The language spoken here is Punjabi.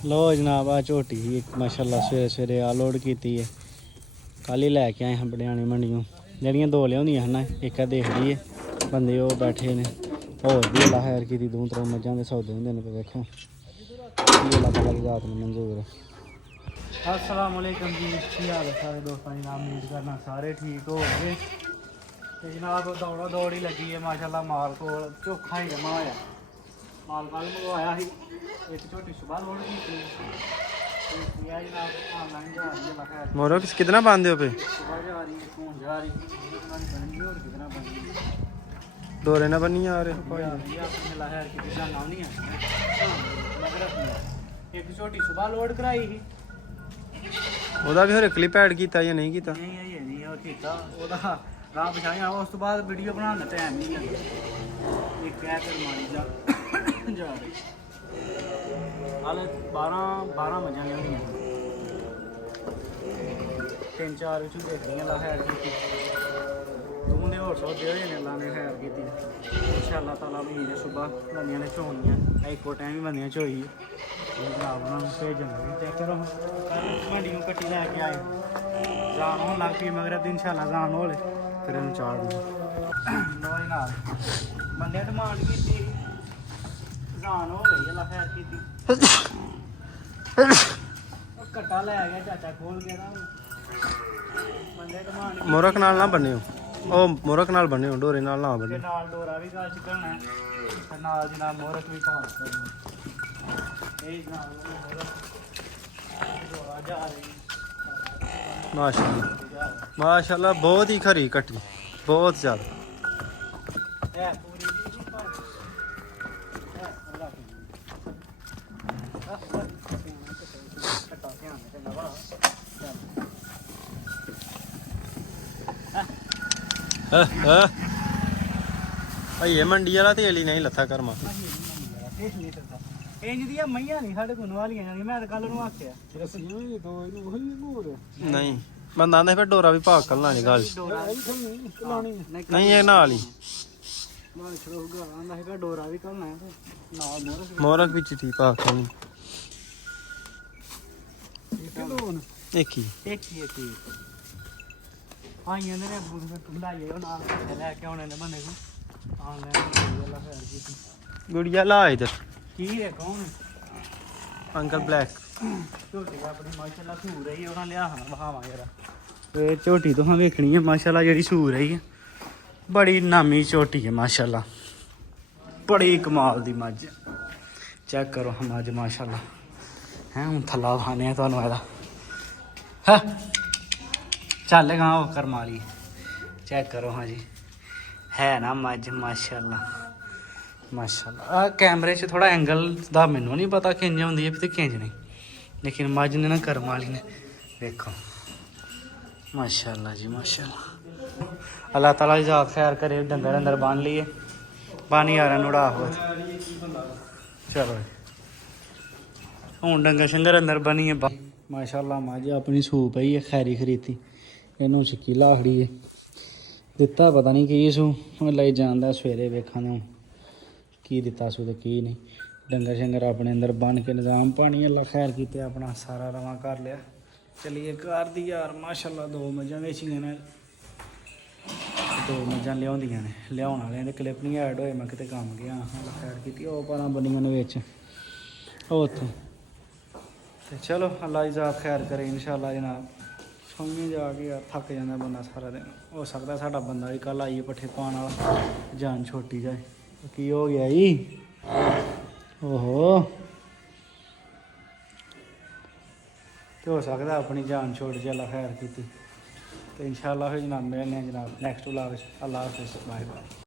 लो जनाब आ झोटी ही माशाल्लाह सवेरे सवेरे आ लोड की है। कल ही लैके आए हैं बड़ियाने मंडियों जड़ियाँ दो लिया हैं ना एक देख ली है बंदे वो बैठे ने होर भी अल्लाह खैर की दूँ त्रै मझां के सौदे होंदे ने देखो अल्लाह ताला की जात में मंजूर है। अस्सलाम वालेकुम जी, की हाल है सारे दोस्तों की नाम उम्मीद करना सारे ठीक हो गए। तो जनाब दौड़ा दौड़ ही लगी है माशाल्लाह माल को चोखा ही जमा होया माल कल मंगवाया ही एक छोटी सुबह लोड की मोरो कितना बांधे हो पे डोरे ना बनी आ रहे एक छोटी सुबह लोड कराई ही ਉਹਦਾ ਵੀ ਹਰੇ ਕਲਿੱਪ ਐਡ ਕੀਤਾ ਜਾਂ ਨਹੀਂ ਕੀਤਾ नहीं और कीता ਉਹਦਾ ਰਾਹ ਪਛਾਇਆ ਉਸ ਤੋਂ ਬਾਅਦ ਵੀਡੀਓ ਬਣਾਉਣ ਦਾ ਟਾਈਮ ਨਹੀਂ ਲੱਗਿਆ ਇਹ ਕਹਿ ਕਰ ਮਾਰੀ ਜਾ ਰਹੀ ਹਾਲੇ 12 ਮੱਝਾਂ ਲਿਆਉਣੀਆਂ ਤਿੰਨ ਚਾਰ ਵਿੱਚੋਂ ਦੇਖਦੀਆਂ ਲਾ ਹੈਰ ਕੀਤੀ ਤੂੰ ਨੇ ਹੋਰ ਸੌਦੇ ਹੋਏ ਨੇ ਲਾ ਨੇ ਹੈਰ ਕੀਤੀ ਇਨਸ਼ਾਅੱਲਾ ਤਾਲਾ ਮਹੀਨੇ ਸੁਬਾ ਬੰਦੀਆਂ ਨੇ ਝੋਣੀਆਂ ਇੱਕੋ ਟਾਈਮ ਹੀ ਬੰਦੀਆਂ ਝੋਈ ਜਨਾਬ ਉਹਨਾਂ ਨੂੰ ਭੇਜਣ ਚੈੱਕ ਕਰੋ ਮੰਡੀੋਂ ਕੱਟੀ ਲੈ ਕੇ ਆਏ ਜਾਣ ਹੋਣ ਲੱਗ ਪਈ ਮਗਰ ਦਿਨ ਇਨਸ਼ਾਅੱਲਾ ਜਾਣ ਹੋਲੇ ਫਿਰ ਇਹਨੂੰ ਚਾੜ ਦੂੰ ਨੋਏ ਨਾਲ ਬੰਦੇ ਡਿਮਾਂਡ ਕੀਤੀ ਜਾਣ ਹੋ ਗਈ ਲਾ ਹੈਰ ਕੀਤੀ ਉਹ ਕੱਟਾ ਲੈ ਗਿਆ ਚਾਚਾ ਖੋਲ ਕੇ ਨਾ ਬੰਦੇ ਡਿਮਾਂਡ ਮੋਰਕ ਨਾਲ ਨਾ ਬੰਨਿਓ ਉਹ ਮੋਰਕ ਨਾਲ ਬੰਨਿਓ ਡੋਰੇ ਨਾਲ ਨਾ ਬੰਨਿਓ ਨਾਲ ਡੋਰਾ ਵੀ ਗਾਲ ਚੁੱਕਣਾ ਤੇ ਨਾਲ ਦੀ ਨਾਲ ਮੋਰਕ ਵੀ ਪਾ ਇਹ ਨਾਲ ਡੋਰਾ ਜਾ ਰਹੀ माशाल्लाह माशाल्लाह बहुत ही खरी कटी बहुत ज़्यादा है पूरी जी पर है अल्लाह की कटा ध्यान से लगा ये मंडी वाला तेल ही नहीं लथा कर मां ਇੰਜ ਦੀਆਂ ਮਈਆਂ ਨਹੀਂ ਸਾਡੇ ਕੋਲ ਵਾਲੀਆਂ ਜਾਂਦੀਆਂ ਮੈਂ ਤਾਂ ਕੱਲ ਨੂੰ ਆਖਿਆ नहीं बंदा ने फिर डोरा भी भाग करना नहीं गल नहीं ये नाल ही ਮੈਂ ਛੜੋ ਗਾਲਾਂ ਦਾ ਹੈਗਾ ਡੋਰਾ ਵੀ ਕਰਨਾ ਹੈ ਤੇ ਨਾਲ ਮੋਰਕ मोरक भी चिट्ठी भाग करनी एक ही ਇੱਕ ਹੀ ਆਈਆਂ ਨੇ ਬੁਲਾਈਏ ਉਹ ਨਾਲ ਲੈ ਕੇ ਆਉਣੇ ਨੇ ਬੰਦੇ ਕੋ ਆਨਲਾਈਨ ਅੱਲਾ ਖੈਰ ਕੀਤੀ गुड़िया ला इधर ਕੀ ਹੈ ਕੌਣ अंकल ब्लैक ਝੋਟੀ ਆਪਣੀ ਮਾਸ਼ਾਅੱਲਾ ਸੂ ਰਹੀ ਹੈ ਉਹਨਾਂ ਲਿਆ ਹਾਂ ਵਹਾਵਾਂ ਯਾਰ ਤੇ ਝੋਟੀ ਤੋਂ ਹਾਂ ਵੇਖਣੀ ਹੈ ਮਾਸ਼ਾਅੱਲਾ ਜਿਹੜੀ ਸੂ ਰਹੀ ਹੈ ਬੜੀ ਨਾਮੀ ਝੋਟੀ ਹੈ ਮਾਸ਼ਾਅੱਲਾ ਬੜੀ ਕਮਾਲ ਦੀ ਮੱਝ ਚੈੱਕ ਕਰੋ ਹਮ ਮੱਝ ਮਾਸ਼ਾਅੱਲਾ ਹੈ ਹੁਣ ਥੱਲਾ ਖਾਣੇ ਆ ਤੁਹਾਨੂੰ ਇਹਦਾ ਹਾਂ ਚੱਲੇਗਾ ਉਹ ਕਰਮਾ ਲਈ ਚੈੱਕ ਕਰੋ ਹਾਂ ਜੀ ਹੈ ਨਾ ਮੱਝ ਮਾਸ਼ਾਅੱਲਾ ਮਾਸ਼ਾਅੱਲਾ ਆ ਕੈਮਰੇ 'ਚ ਥੋੜਾ ਐਂਗਲ ਦਾ ਮੈਨੂੰ ਨਹੀਂ ਪਤਾ ਕਿੰਜ ਹੁੰਦੀ ਹੈ ਤੇ ਕਿੰਜ ਨਹੀਂ ਲੇਕਿਨ ਮੱਝ ਨੇ ਨਾ ਕਰਮ ਵਾਲੀ ਨੇ ਦੇਖੋ ਮਾਸ਼ਾਅੱਲਾ ਜੀ ਮਾਸ਼ਾਅੱਲਾ ਅੱਲਾਹ ਤਾਲਾ ਦੀ ਜ਼ਾਤ ਖੈਰ ਕਰੇ ਡੰਗਰ ਅੰਦਰ ਬੰਨ ਲਈਏ ਪਾਣੀ ਆ ਰਿਹਾ ਨੂੜਾ ਹੋ ਚਲੋ ਹੁਣ ਡੰਗਰ ਸ਼ੰਗਰ ਅੰਦਰ ਬਣੀ ਹੈ ਮਾਸ਼ਾਅੱਲਾ ਮੱਝ ਆਪਣੀ ਸੂ ਪਈ ਹੈ ਖੈਰੀ ਖਰੀਤੀ ਇਹਨੂੰ ਛਿੱਕੀ ਲਾਖੜੀ ਹੈ ਦਿੱਤਾ ਪਤਾ ਨਹੀਂ ਕੀ ਸੂ ਲਈ ਜਾਂਦਾ ਸਵੇਰੇ ਵੇਖਾਂਗੇ ਹੁਣ ਕੀ ਦਿੱਤਾ ਸੂ ਤੇ ਕੀ ਨਹੀਂ ਡੰਗਰ ਸ਼ੰਗਰ ਆਪਣੇ ਅੰਦਰ ਬੰਨ ਕੇ ਨਿਜ਼ਾਮ ਪਾਣੀ ਅੱਲਾ ਖੈਰ ਕੀਤੇ ਆਪਣਾ ਸਾਰਾ ਰਵਾਂ ਕਰ ਲਿਆ ਚਲੀਏ ਘਰ ਦੀ ਯਾਰ ਮਾਸ਼ਾਅੱਲਾ 2 ਮੱਝਾਂ ਵੇਚੀਆਂ ਨੇ 2 ਮੱਝਾਂ ਲਿਆਉਂਦੀਆਂ ਨੇ ਲਿਆਉਣ ਵਾਲਿਆਂ ਦੇ ਕਲਿੱਪ ਨਹੀਂ ਐਡ ਹੋਏ ਮੈਂ ਕਿਤੇ ਕੰਮ ਗਿਆ ਅੱਲਾ ਖੈਰ ਕੀਤੀ ਉਹ ਪਰਾਂ ਬੰਨੀਆਂ ਨੇ ਵਿੱਚ ਉਹ ਉੱਥੇ ਤੇ ਚਲੋ ਅੱਲਾ ਦੀ ਜ਼ਾਤ ਖੈਰ ਕਰੇ ਇਨਸ਼ਾਅੱਲਾ ਜਨਾਬ ਸੌਂਵੇਂ ਜਾ ਕੇ ਯਾਰ ਥੱਕ ਜਾਂਦਾ ਬੰਦਾ ਸਾਰਾ ਦਿਨ ਹੋ ਸਕਦਾ ਸਾਡਾ ਬੰਦਾ ਵੀ ਕੱਲ ਆਈਏ ਪੱਠੇ ਪਾਉਣ ਵਾਲਾ ਜਾਨ ਛੋਟੀ ਜਾਏ ਕੀ ਹੋ ਗਿਆ ਜੀ ਓਹੋ ਤੇ ਹੋ ਸਕਦਾ ਆਪਣੀ ਜਾਨ ਛੋੜ ਜੇ ਅੱਲਾ ਖੈਰ ਕੀਤੀ ਤੇ ਇਨਸ਼ਾਅੱਲਾ ਫਿਰ ਜਨਾਬ ਮਿਲਣੇ ਜਨਾਬ ਨੈਕਸਟ ਵਲੌਗ 'ਚ ਅੱਲਾ ਹਾਫਿਜ਼ ਬਾਏ ਬਾਏ।